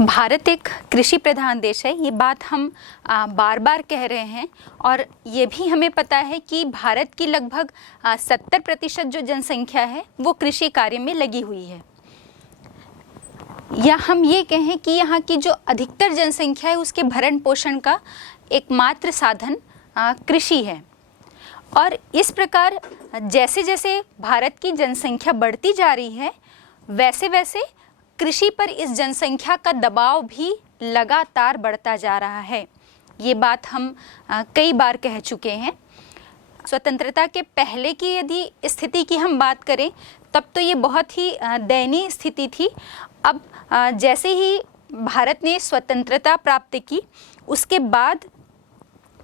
भारत एक कृषि प्रधान देश है, ये बात हम बार बार कह रहे हैं और ये भी हमें पता है कि भारत की लगभग 70% जो जनसंख्या है वो कृषि कार्य में लगी हुई है। या हम ये कहें कि यहाँ की जो अधिकतर जनसंख्या है उसके भरण पोषण का एकमात्र साधन कृषि है। और इस प्रकार जैसे जैसे भारत की जनसंख्या बढ़ती जा रही है वैसे वैसे कृषि पर इस जनसंख्या का दबाव भी लगातार बढ़ता जा रहा है। ये बात हम कई बार कह चुके हैं। स्वतंत्रता के पहले की यदि स्थिति की हम बात करें तब तो ये बहुत ही दयनीय स्थिति थी। अब जैसे ही भारत ने स्वतंत्रता प्राप्त की उसके बाद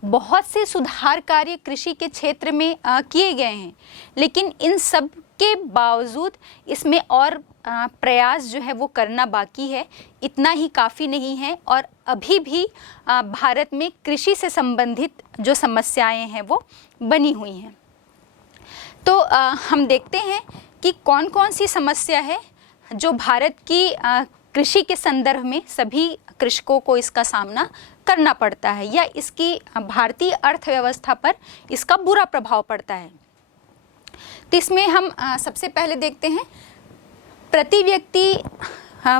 बहुत से सुधार कार्य कृषि के क्षेत्र में किए गए हैं, लेकिन इन सब के बावजूद इसमें और प्रयास जो है वो करना बाकी है। इतना ही काफ़ी नहीं है और अभी भी भारत में कृषि से संबंधित जो समस्याएं हैं वो बनी हुई हैं। तो हम देखते हैं कि कौन कौन सी समस्या है जो भारत की कृषि के संदर्भ में सभी कृषकों को इसका सामना करना पड़ता है या इसकी भारतीय अर्थव्यवस्था पर इसका बुरा प्रभाव पड़ता है। तो इसमें हम सबसे पहले देखते हैं प्रति व्यक्ति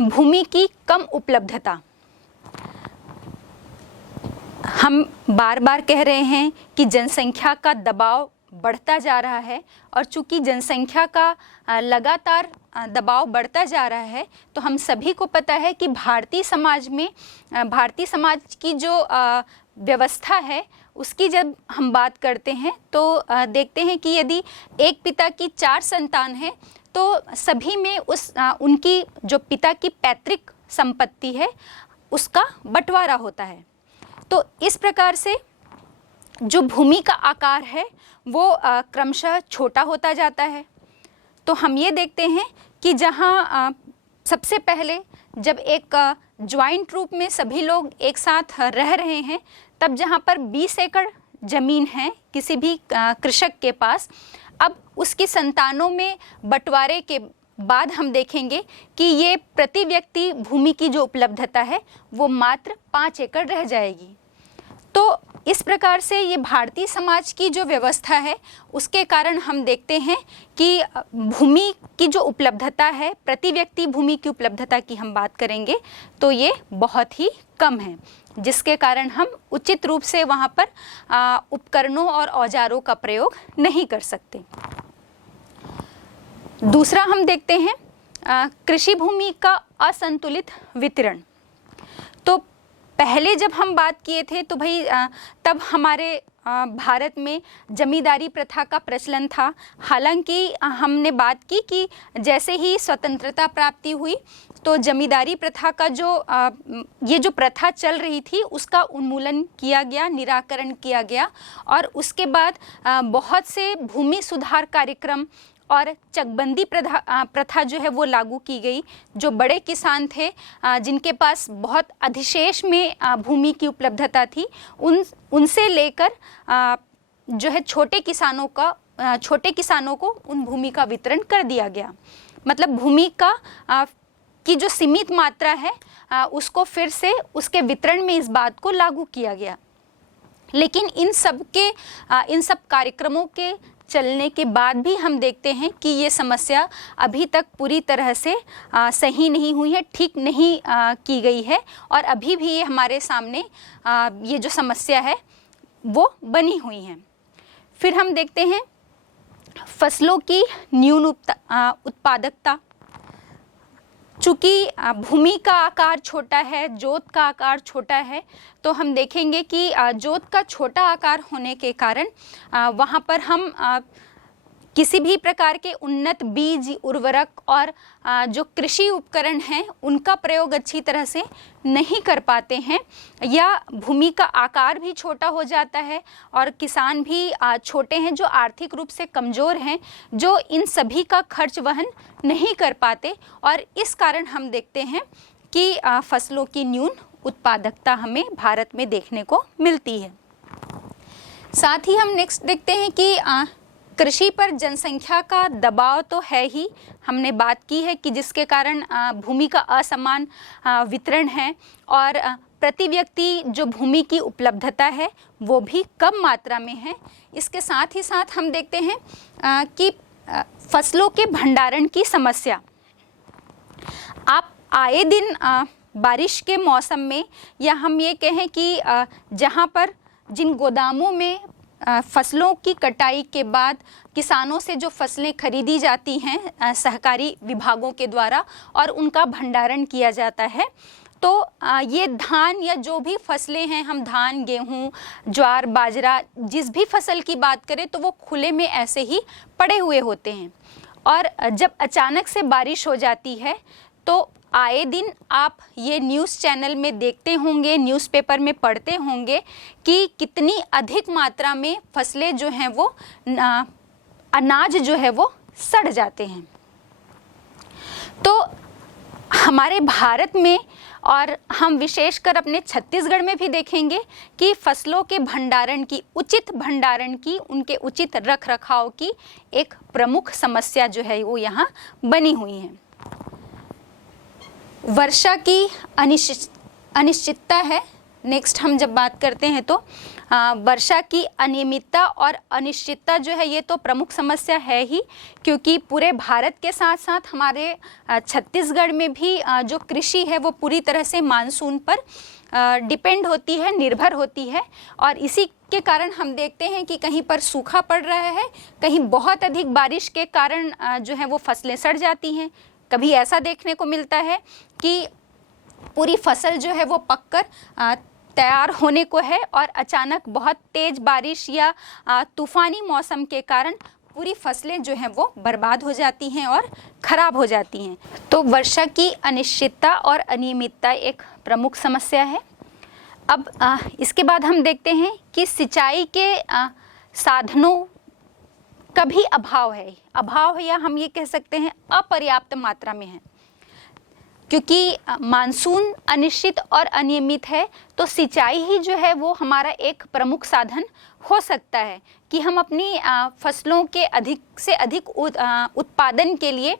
भूमि की कम उपलब्धता। हम बार बार कह रहे हैं कि जनसंख्या का दबाव बढ़ता जा रहा है और चूंकि जनसंख्या का लगातार दबाव बढ़ता जा रहा है तो हम सभी को पता है कि भारतीय समाज की जो व्यवस्था है उसकी जब हम बात करते हैं तो देखते हैं कि यदि एक पिता की 4 संतान हैं तो सभी में उनकी जो पिता की पैतृक संपत्ति है उसका बंटवारा होता है। तो इस प्रकार से जो भूमि का आकार है वो क्रमशः छोटा होता जाता है। तो हम ये देखते हैं कि जहाँ सबसे पहले जब एक ज्वाइंट रूप में सभी लोग एक साथ रह रहे हैं तब जहाँ पर 20 एकड़ ज़मीन है किसी भी कृषक के पास, अब उसकी संतानों में बंटवारे के बाद हम देखेंगे कि ये प्रति व्यक्ति भूमि की जो उपलब्धता है वो मात्र 5 एकड़ रह जाएगी। तो इस प्रकार से ये भारतीय समाज की जो व्यवस्था है उसके कारण हम देखते हैं कि भूमि की जो उपलब्धता है, प्रति व्यक्ति भूमि की उपलब्धता की हम बात करेंगे तो ये बहुत ही कम है, जिसके कारण हम उचित रूप से वहाँ पर उपकरणों और औजारों का प्रयोग नहीं कर सकते। दूसरा हम देखते हैं कृषि भूमि का असंतुलित वितरण। तो पहले जब हम बात किए थे तो भाई तब हमारे भारत में जमींदारी प्रथा का प्रचलन था। हालांकि हमने बात की कि जैसे ही स्वतंत्रता प्राप्ति हुई तो जमींदारी प्रथा का ये जो प्रथा चल रही थी उसका उन्मूलन किया गया, निराकरण किया गया और उसके बाद बहुत से भूमि सुधार कार्यक्रम और चकबंदी प्रथा जो है वो लागू की गई। जो बड़े किसान थे जिनके पास बहुत अधिशेष में भूमि की उपलब्धता थी उनसे लेकर जो है छोटे किसानों को उन भूमि का वितरण कर दिया गया। मतलब भूमि की जो सीमित मात्रा है उसको फिर से उसके वितरण में इस बात को लागू किया गया। लेकिन इन सब कार्यक्रमों के चलने के बाद भी हम देखते हैं कि ये समस्या अभी तक पूरी तरह से सही नहीं हुई है, ठीक नहीं की गई है और अभी भी ये हमारे सामने ये जो समस्या है वो बनी हुई है। फिर हम देखते हैं फसलों की न्यून उत्पादकता। चूँकि भूमि का आकार छोटा है, जोत का आकार छोटा है, तो हम देखेंगे कि जोत का छोटा आकार होने के कारण वहाँ पर हम किसी भी प्रकार के उन्नत बीज, उर्वरक और जो कृषि उपकरण हैं उनका प्रयोग अच्छी तरह से नहीं कर पाते हैं या भूमि का आकार भी छोटा हो जाता है और किसान भी छोटे हैं जो आर्थिक रूप से कमज़ोर हैं, जो इन सभी का खर्च वहन नहीं कर पाते और इस कारण हम देखते हैं कि फसलों की न्यून उत्पादकता हमें भारत में देखने को मिलती है। साथ ही हम नेक्स्ट देखते हैं कि कृषि पर जनसंख्या का दबाव तो है ही, हमने बात की है कि जिसके कारण भूमि का असमान वितरण है और प्रति व्यक्ति जो भूमि की उपलब्धता है वो भी कम मात्रा में है। इसके साथ ही साथ हम देखते हैं कि फसलों के भंडारण की समस्या। आप आए दिन बारिश के मौसम में, या हम ये कहें कि जहाँ पर जिन गोदामों में फसलों की कटाई के बाद किसानों से जो फसलें खरीदी जाती हैं सहकारी विभागों के द्वारा और उनका भंडारण किया जाता है, तो ये धान या जो भी फसलें हैं, हम धान, गेहूं, ज्वार, बाजरा, जिस भी फसल की बात करें तो वो खुले में ऐसे ही पड़े हुए होते हैं। और जब अचानक से बारिश हो जाती है तो आए दिन आप ये न्यूज़ चैनल में देखते होंगे, न्यूज़पेपर में पढ़ते होंगे कि कितनी अधिक मात्रा में फसलें जो हैं वो अनाज जो है वो सड़ जाते हैं। तो हमारे भारत में और हम विशेषकर अपने छत्तीसगढ़ में भी देखेंगे कि फसलों के भंडारण की, उचित भंडारण की, उनके उचित रख रखाव की एक प्रमुख समस्या जो है वो यहाँ बनी हुई है। वर्षा की अनिश्चितता है। नेक्स्ट हम जब बात करते हैं तो वर्षा की अनियमितता और अनिश्चितता जो है ये तो प्रमुख समस्या है ही, क्योंकि पूरे भारत के साथ साथ हमारे छत्तीसगढ़ में भी जो कृषि है वो पूरी तरह से मानसून पर डिपेंड होती है, निर्भर होती है। और इसी के कारण हम देखते हैं कि कहीं पर सूखा पड़ रहा है, कहीं बहुत अधिक बारिश के कारण जो है वो फसलें सड़ जाती हैं। कभी ऐसा देखने को मिलता है कि पूरी फसल जो है वो पककर तैयार होने को है और अचानक बहुत तेज़ बारिश या तूफ़ानी मौसम के कारण पूरी फसलें जो हैं वो बर्बाद हो जाती हैं और ख़राब हो जाती हैं। तो वर्षा की अनिश्चितता और अनियमितता एक प्रमुख समस्या है। अब इसके बाद हम देखते हैं कि सिंचाई के साधनों का भी अभाव है, या हम ये कह सकते हैं अपर्याप्त मात्रा में है। क्योंकि मानसून अनिश्चित और अनियमित है तो सिंचाई ही जो है वो हमारा एक प्रमुख साधन हो सकता है कि हम अपनी फसलों के अधिक से अधिक उत्पादन के लिए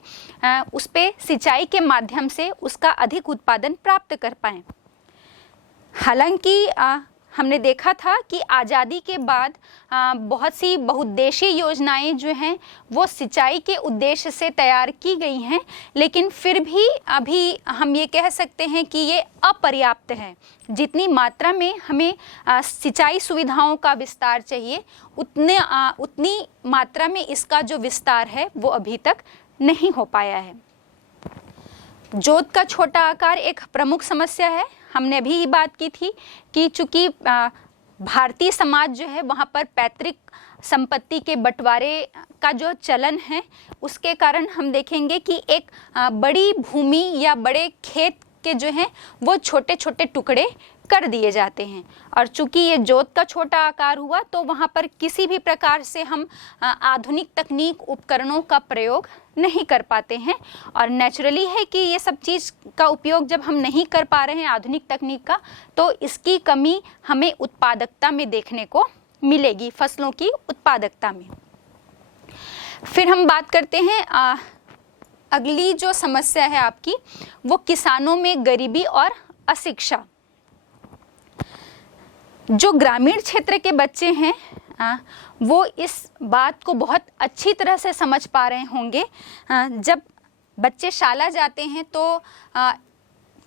उस पे सिंचाई के माध्यम से उसका अधिक उत्पादन प्राप्त कर पाएँ। हालांकि हमने देखा था कि आज़ादी के बाद बहुत सी बहुउद्देशीय योजनाएं जो हैं वो सिंचाई के उद्देश्य से तैयार की गई हैं, लेकिन फिर भी अभी हम ये कह सकते हैं कि ये अपर्याप्त है। जितनी मात्रा में हमें सिंचाई सुविधाओं का विस्तार चाहिए उतनी मात्रा में इसका जो विस्तार है वो अभी तक नहीं हो पाया है। जोत का छोटा आकार एक प्रमुख समस्या है। हमने अभी ही बात की थी कि चूँकि भारतीय समाज जो है वहाँ पर पैतृक संपत्ति के बंटवारे का जो चलन है उसके कारण हम देखेंगे कि एक बड़ी भूमि या बड़े खेत के जो हैं वो छोटे छोटे टुकड़े कर दिए जाते हैं। और चूंकि ये जोत का छोटा आकार हुआ तो वहाँ पर किसी भी प्रकार से हम आधुनिक तकनीक उपकरणों का प्रयोग नहीं कर पाते हैं। और नेचुरली है कि ये सब चीज़ का उपयोग जब हम नहीं कर पा रहे हैं आधुनिक तकनीक का, तो इसकी कमी हमें उत्पादकता में देखने को मिलेगी, फसलों की उत्पादकता में। फिर हम बात करते हैं अगली जो समस्या है आपकी, वो किसानों में गरीबी और अशिक्षा। जो ग्रामीण क्षेत्र के बच्चे हैं वो इस बात को बहुत अच्छी तरह से समझ पा रहे होंगे। जब बच्चे शाला जाते हैं तो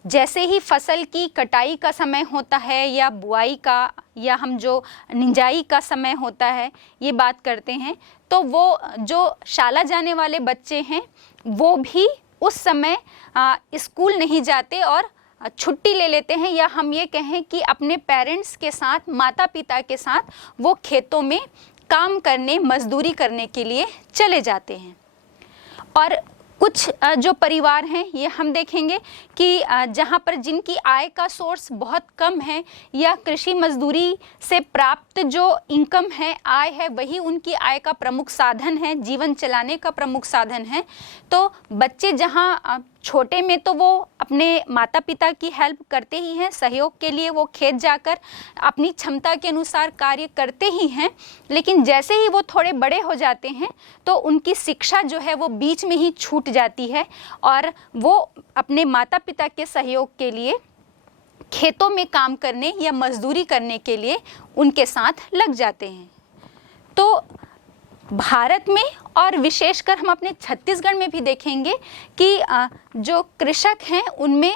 जैसे ही फसल की कटाई का समय होता है या बुआई का, या हम जो निंजाई का समय होता है ये बात करते हैं, तो वो जो शाला जाने वाले बच्चे हैं वो भी उस समय स्कूल नहीं जाते और छुट्टी ले लेते हैं, या हम ये कहें कि अपने पेरेंट्स के साथ, माता पिता के साथ वो खेतों में काम करने, मजदूरी करने के लिए चले जाते हैं। और कुछ जो परिवार हैं ये हम देखेंगे कि जहाँ पर जिनकी आय का सोर्स बहुत कम है या कृषि मजदूरी से प्राप्त जो इनकम है, आय है, वही उनकी आय का प्रमुख साधन है, जीवन चलाने का प्रमुख साधन है। तो बच्चे जहाँ छोटे में तो वो अपने माता पिता की हेल्प करते ही हैं, सहयोग के लिए वो खेत जाकर अपनी क्षमता के अनुसार कार्य करते ही हैं, लेकिन जैसे ही वो थोड़े बड़े हो जाते हैं तो उनकी शिक्षा जो है वो बीच में ही छूट जाती है और वो अपने माता पिता के सहयोग के लिए खेतों में काम करने या मजदूरी करने के लिए उनके साथ लग जाते हैं। तो भारत में और विशेषकर हम अपने छत्तीसगढ़ में भी देखेंगे कि जो कृषक हैं उनमें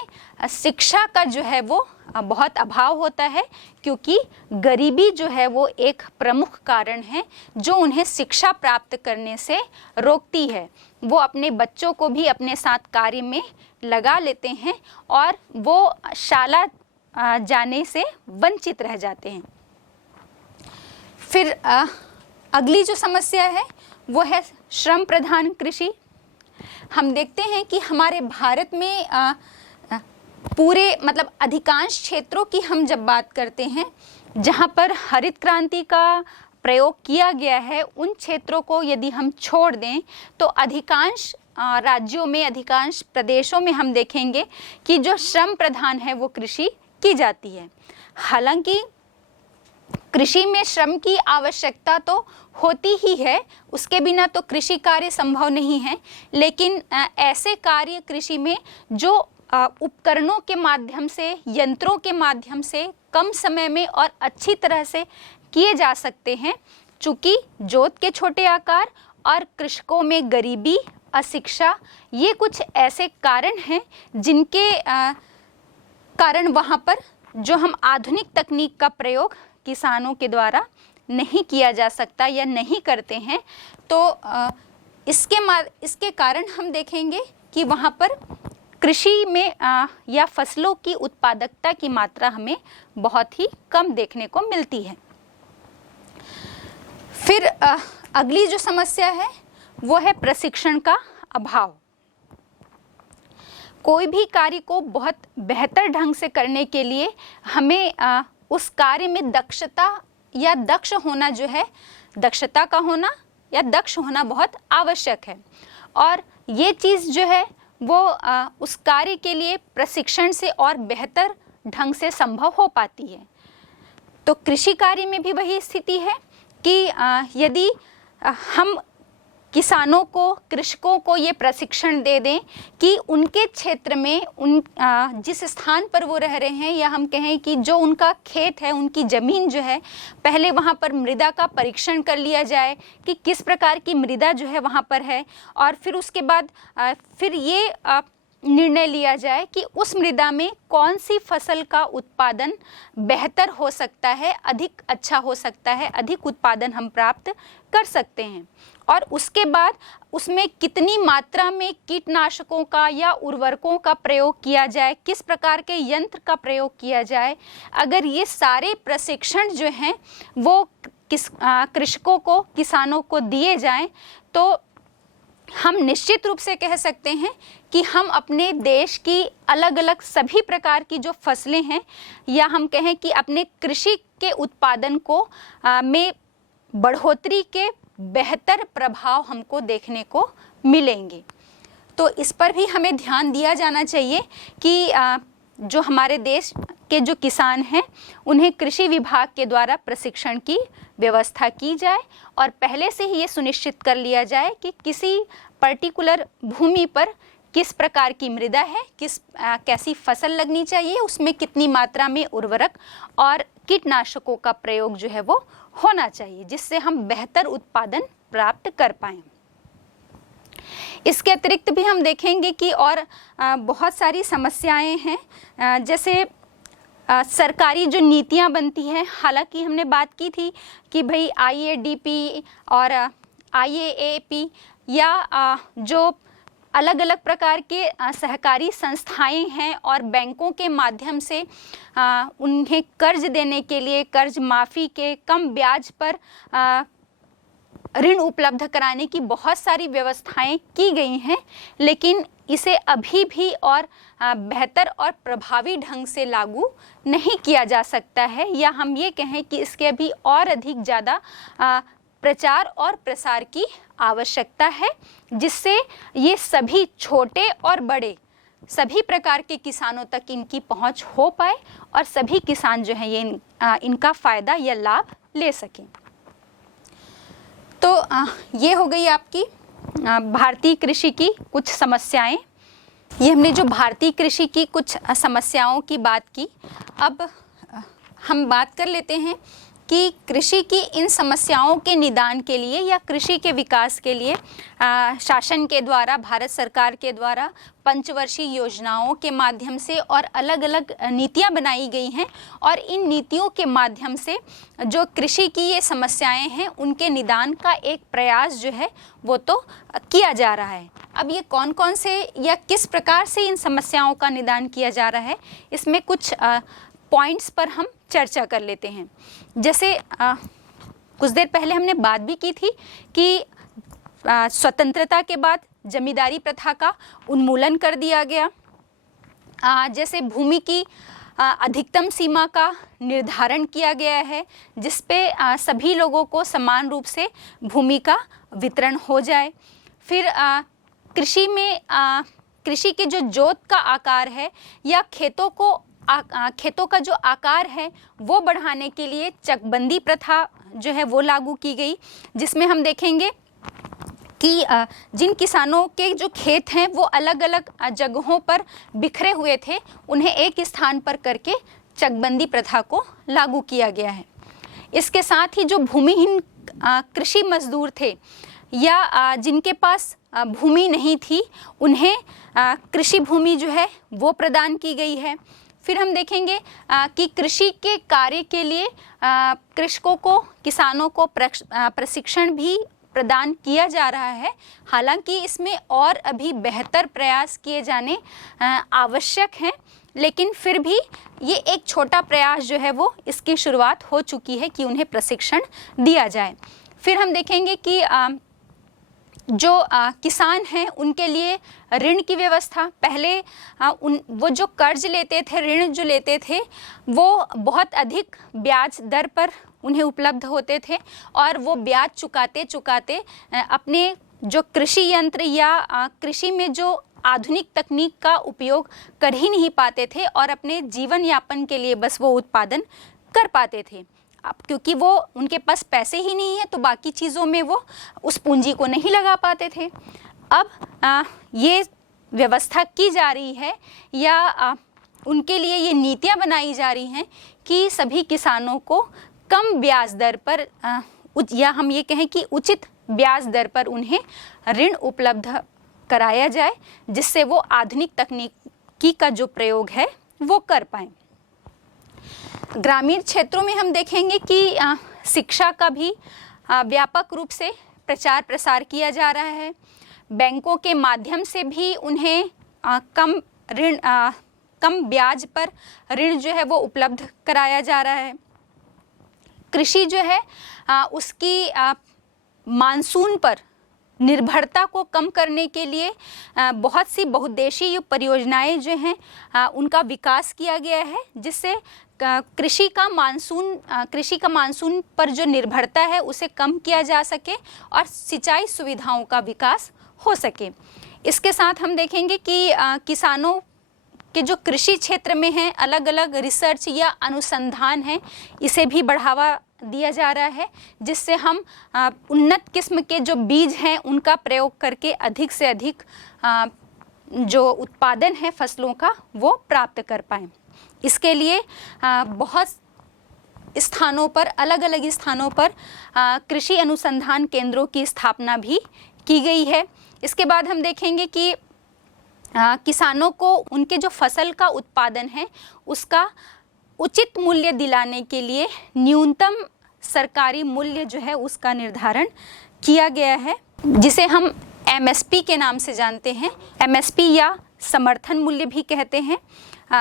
शिक्षा का जो है वो बहुत अभाव होता है, क्योंकि गरीबी जो है वो एक प्रमुख कारण है जो उन्हें शिक्षा प्राप्त करने से रोकती है। वो अपने बच्चों को भी अपने साथ कार्य में लगा लेते हैं और वो शाला जाने से वंचित रह जाते हैं। फिर अगली जो समस्या है वो है श्रम प्रधान कृषि। हम देखते हैं कि हमारे भारत में पूरे मतलब अधिकांश क्षेत्रों की हम जब बात करते हैं जहाँ पर हरित क्रांति का प्रयोग किया गया है, उन क्षेत्रों को यदि हम छोड़ दें तो अधिकांश राज्यों में, अधिकांश प्रदेशों में हम देखेंगे कि जो श्रम प्रधान है वो कृषि की जाती है। हालांकि कृषि में श्रम की आवश्यकता तो होती ही है, उसके बिना तो कृषि कार्य संभव नहीं है, लेकिन ऐसे कार्य कृषि में जो उपकरणों के माध्यम से, यंत्रों के माध्यम से कम समय में और अच्छी तरह से किए जा सकते हैं, चूँकि जोत के छोटे आकार और कृषकों में गरीबी, अशिक्षा, ये कुछ ऐसे कारण हैं जिनके कारण वहाँ पर जो हम आधुनिक तकनीक का प्रयोग किसानों के द्वारा नहीं किया जा सकता या नहीं करते हैं। तो इसके कारण हम देखेंगे कि वहाँ पर कृषि में या फसलों की उत्पादकता की मात्रा हमें बहुत ही कम देखने को मिलती है। फिर अगली जो समस्या है वो है प्रशिक्षण का अभाव। कोई भी कार्य को बहुत बेहतर ढंग से करने के लिए हमें उस कार्य में दक्षता या दक्ष होना जो है, दक्षता का होना या दक्ष होना बहुत आवश्यक है, और ये चीज़ जो है वो उस कार्य के लिए प्रशिक्षण से और बेहतर ढंग से संभव हो पाती है। तो कृषि कार्य में भी वही स्थिति है कि यदि हम किसानों को, कृषकों को ये प्रशिक्षण दे दें कि उनके क्षेत्र में जिस स्थान पर वो रह रहे हैं, या हम कहें कि जो उनका खेत है, उनकी ज़मीन जो है, पहले वहाँ पर मृदा का परीक्षण कर लिया जाए कि किस प्रकार की मृदा जो है वहाँ पर है, और फिर उसके बाद फिर ये निर्णय लिया जाए कि उस मृदा में कौन सी फसल का उत्पादन बेहतर हो सकता है, अधिक अच्छा हो सकता है, अधिक उत्पादन हम प्राप्त कर सकते हैं, और उसके बाद उसमें कितनी मात्रा में कीटनाशकों का या उर्वरकों का प्रयोग किया जाए, किस प्रकार के यंत्र का प्रयोग किया जाए। अगर ये सारे प्रशिक्षण जो हैं वो कृषकों को, किसानों को दिए जाएं, तो हम निश्चित रूप से कह सकते हैं कि हम अपने देश की अलग अलग सभी प्रकार की जो फसलें हैं, या हम कहें कि अपने कृषि के उत्पादन को में बढ़ोतरी के बेहतर प्रभाव हमको देखने को मिलेंगे। तो इस पर भी हमें ध्यान दिया जाना चाहिए कि जो हमारे देश के जो किसान हैं उन्हें कृषि विभाग के द्वारा प्रशिक्षण की व्यवस्था की जाए, और पहले से ही ये सुनिश्चित कर लिया जाए कि किसी पर्टिकुलर भूमि पर किस प्रकार की मृदा है, कैसी फसल लगनी चाहिए, उसमें कितनी मात्रा में उर्वरक और कीटनाशकों का प्रयोग जो है वो होना चाहिए, जिससे हम बेहतर उत्पादन प्राप्त कर पाएं। इसके अतिरिक्त भी हम देखेंगे कि और बहुत सारी समस्याएं हैं, जैसे सरकारी जो नीतियां बनती हैं। हालांकि हमने बात की थी कि भाई IADP और IAAP या जो अलग अलग प्रकार के सहकारी संस्थाएं हैं और बैंकों के माध्यम से उन्हें कर्ज देने के लिए, कर्ज माफ़ी के, कम ब्याज पर ऋण उपलब्ध कराने की बहुत सारी व्यवस्थाएं की गई हैं, लेकिन इसे अभी भी और बेहतर और प्रभावी ढंग से लागू नहीं किया जा सकता है, या हम ये कहें कि इसके अभी और अधिक ज़्यादा प्रचार और प्रसार की आवश्यकता है, जिससे ये सभी छोटे और बड़े सभी प्रकार के किसानों तक इनकी पहुंच हो पाए और सभी किसान जो हैं ये इनका फ़ायदा या लाभ ले सकें। तो ये हो गई आपकी भारतीय कृषि की कुछ समस्याएं। ये हमने जो भारतीय कृषि की कुछ समस्याओं की बात की। अब हम बात कर लेते हैं कि कृषि की इन समस्याओं के निदान के लिए या कृषि के विकास के लिए शासन के द्वारा, भारत सरकार के द्वारा पंचवर्षीय योजनाओं के माध्यम से और अलग अलग नीतियां बनाई गई हैं और इन नीतियों के माध्यम से जो कृषि की ये समस्याएं हैं उनके निदान का एक प्रयास जो है वो तो किया जा रहा है। अब ये कौन कौन से या किस प्रकार से इन समस्याओं का निदान किया जा रहा है, इसमें कुछ पॉइंट्स पर हम चर्चा कर लेते हैं। जैसे कुछ देर पहले हमने बात भी की थी कि स्वतंत्रता के बाद जमींदारी प्रथा का उन्मूलन कर दिया गया। जैसे भूमि की अधिकतम सीमा का निर्धारण किया गया है जिस पे सभी लोगों को समान रूप से भूमि का वितरण हो जाए। फिर कृषि में कृषि के जो जोत का आकार है या खेतों का जो आकार है वो बढ़ाने के लिए चकबंदी प्रथा जो है वो लागू की गई, जिसमें हम देखेंगे कि जिन किसानों के जो खेत हैं वो अलग अलग जगहों पर बिखरे हुए थे, उन्हें एक स्थान पर करके चकबंदी प्रथा को लागू किया गया है। इसके साथ ही जो भूमिहीन कृषि मजदूर थे या जिनके पास भूमि नहीं थी, उन्हें कृषि भूमि जो है वो प्रदान की गई है। फिर हम देखेंगे कि कृषि के कार्य के लिए कृषकों को, किसानों को प्रशिक्षण भी प्रदान किया जा रहा है। हालांकि इसमें और अभी बेहतर प्रयास किए जाने आवश्यक हैं, लेकिन फिर भी ये एक छोटा प्रयास जो है वो इसकी शुरुआत हो चुकी है कि उन्हें प्रशिक्षण दिया जाए। फिर हम देखेंगे कि जो किसान हैं उनके लिए ऋण की व्यवस्था, पहले वो जो कर्ज लेते थे, ऋण जो लेते थे, वो बहुत अधिक ब्याज दर पर उन्हें उपलब्ध होते थे और वो ब्याज चुकाते चुकाते अपने जो कृषि यंत्र या कृषि में जो आधुनिक तकनीक का उपयोग कर ही नहीं पाते थे और अपने जीवन यापन के लिए बस वो उत्पादन कर पाते थे। अब क्योंकि वो उनके पास पैसे ही नहीं है तो बाकी चीज़ों में वो उस पूंजी को नहीं लगा पाते थे। अब ये व्यवस्था की जा रही है या उनके लिए ये नीतियाँ बनाई जा रही हैं कि सभी किसानों को कम ब्याज दर पर या हम ये कहें कि उचित ब्याज दर पर उन्हें ऋण उपलब्ध कराया जाए, जिससे वो आधुनिक तकनीकी का जो प्रयोग है वो कर पाएँ। ग्रामीण क्षेत्रों में हम देखेंगे कि शिक्षा का भी व्यापक रूप से प्रचार प्रसार किया जा रहा है। बैंकों के माध्यम से भी उन्हें कम ब्याज पर ऋण जो है वो उपलब्ध कराया जा रहा है। कृषि जो है उसकी मानसून पर निर्भरता को कम करने के लिए बहुत सी बहुउद्देशीय परियोजनाएं जो हैं उनका विकास किया गया है, जिससे कृषि का मानसून पर जो निर्भरता है उसे कम किया जा सके और सिंचाई सुविधाओं का विकास हो सके। इसके साथ हम देखेंगे कि किसानों के जो कृषि क्षेत्र में हैं अलग अलग रिसर्च या अनुसंधान है, इसे भी बढ़ावा दिया जा रहा है, जिससे हम उन्नत किस्म के जो बीज हैं उनका प्रयोग करके अधिक से अधिक जो उत्पादन है फसलों का वो प्राप्त कर पाएँ। इसके लिए बहुत स्थानों पर, अलग अलग स्थानों पर कृषि अनुसंधान केंद्रों की स्थापना भी की गई है। इसके बाद हम देखेंगे कि किसानों को उनके जो फसल का उत्पादन है उसका उचित मूल्य दिलाने के लिए न्यूनतम सरकारी मूल्य जो है उसका निर्धारण किया गया है, जिसे हम एमएसपी के नाम से जानते हैं। एमएसपी या समर्थन मूल्य भी कहते हैं,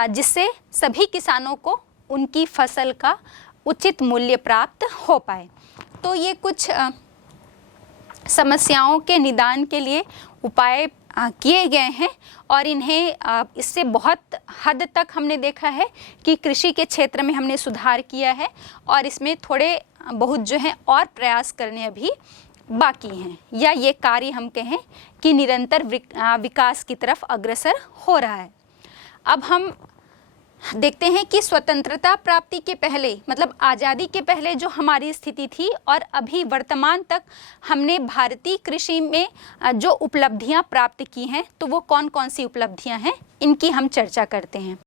जिससे सभी किसानों को उनकी फसल का उचित मूल्य प्राप्त हो पाए। तो ये कुछ समस्याओं के निदान के लिए उपाय किए गए हैं और इन्हें इससे बहुत हद तक हमने देखा है कि कृषि के क्षेत्र में हमने सुधार किया है और इसमें थोड़े बहुत जो है और प्रयास करने अभी बाकी हैं, या ये कार्य हम कहें कि निरंतर विकास की तरफ अग्रसर हो रहा है। अब हम देखते हैं कि स्वतंत्रता प्राप्ति के पहले, मतलब आज़ादी के पहले जो हमारी स्थिति थी और अभी वर्तमान तक हमने भारतीय कृषि में जो उपलब्धियां प्राप्त की हैं, तो वो कौन कौन सी उपलब्धियां हैं, इनकी हम चर्चा करते हैं।